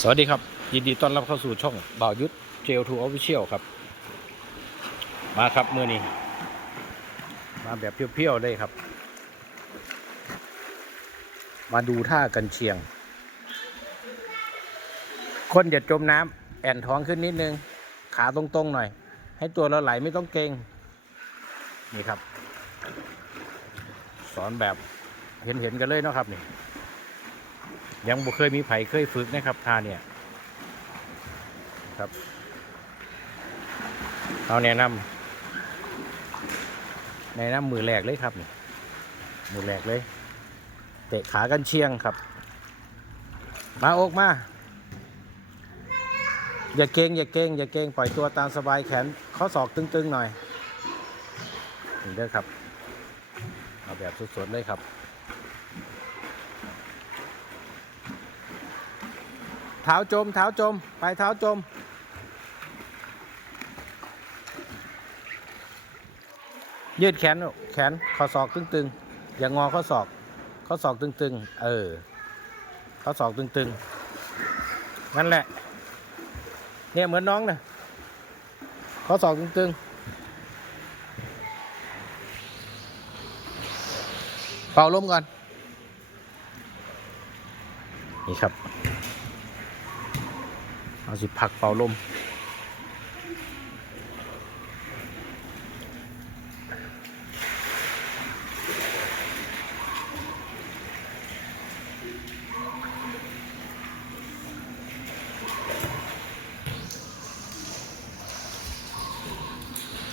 สวัสดีครับ ยินดีต้อนรับเข้าสู่ช่องบ่าวยุทธเจลทูออฟฟิเชียลครับ มาครับมือนี้ มาแบบเพียวๆเลยครับ มาดูท่ากันเชียง คนอย่าจมน้ำแอนท้องขึ้นนิดนึง ขาตรงๆหน่อย ให้ตัวเราไหลไม่ต้องเกรงนี่ครับ สอนแบบเห็นๆกันเลยเนาะครับนี่ ยังบ่เคยมีไผเคยฝึกนะครับท่าเนี่ยครับเอาแนะนำแนะนำมือแรกเลยครับนี่มือแรกเลย เตะขากันเชียงครับ มาอกมา อย่าเกรงอย่าเกรงอย่าเกรงปล่อยตัวตามสบายแขนข้อศอกตึงๆหน่อยนี่เด้อครับ เอาแบบสดๆเลยครับ เท้าจม เท้าจม ไปเท้าจม ยืดแขน แขนข้อศอกตึงๆ อย่างอข้อศอกข้อศอกตึงๆ เออข้อศอกตึงๆ นั่นแหละ เนี่ยเหมือนน้องนะข้อศอกตึงๆเป่าลมก่อน นี่ครับ เอาสิผักเป่าลม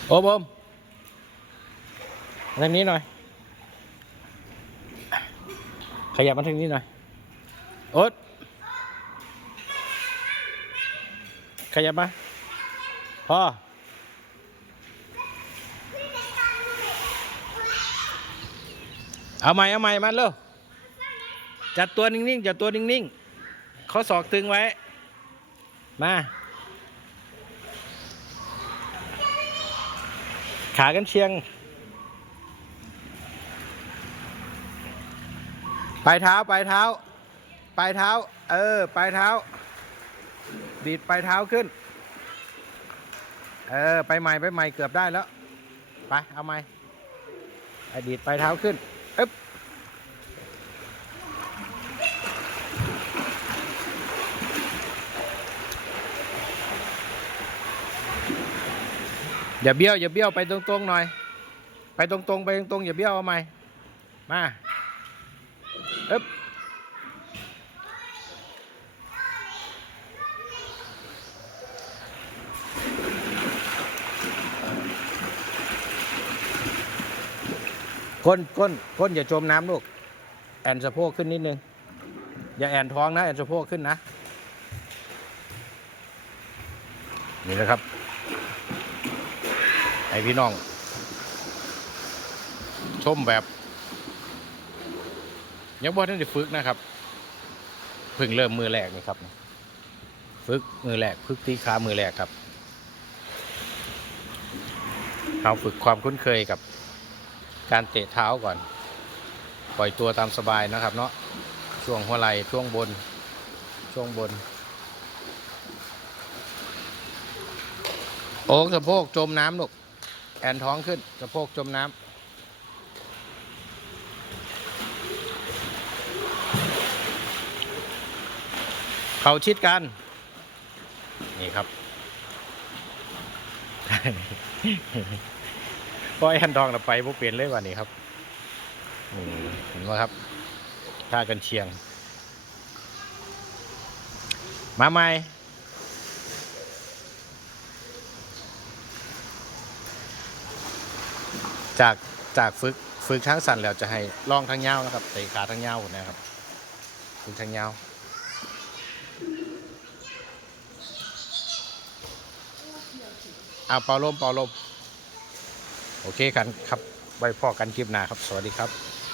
โอ้บอมทางนี้หน่อย ขยับมาทางนี้หน่อยโอ๊ต ขยับมาพ่อเอาใหม่เอาใหม่มาเร็วจัดตัวนิ่งๆจัดตัวนิ่งๆเขาศอกตึงไว้ มาขากันเชียง ปลายเท้า ปลายเท้า ปลายเท้า เออ ปลายเท้า ดีดปลายเท้าขึ้น เออ ไปใหม่ไปใหม่เกือบได้แล้ว ไป เอาใหม่อดีดปลายเท้าขึ้นอึ๊บอย่าเบี้ยวอย่าเบี้ยวไปตรงๆหน่อย ไปตรงๆไปตรงๆอย่าเบี้ยวเอาใหม่มาอึ๊บ ก้นก้นก้นอย่าจมน้ำลูก แอนสะโพกขึ้นนิดนึง อย่าแอนท้องนะ แอนสะโพกขึ้นนะ นี่นะครับ ไอพี่น้อง ชมแบบ ยังบ่ทันได้ฝึกนะครับเพิ่งเริ่มมือแรกนี่ครับ ฝึกมือแรกฝึกตีขามือแรกครับ เราฝึกความคุ้นเคยกับ การเตะเท้าก่อน ปล่อยตัวตามสบายนะครับ เนาะช่วงหัวไหล่ช่วงบน ช่วงบน โอ้สะโพกจมน้ำลูกแอนท้องขึ้นสะโพกจมน้ำเข่าชิดกัน นี่ครับ ปล่อยแอนดองเราไปพวกเปลี่ยนเลยวันนี้ครับเห็นไหมครับท่ากันเชียง มาใหม่จากจากฝึกฝึกทั้งสั่นแล้วจะให้ล่องทั้งเยานะครับเตะขาทั้งเยานะครับฝึกทั้งยาเอาเป่าลมเป่าลม โอเคกันครับไว้พ่อกันคลิปหน้าครับ สวัสดีครับ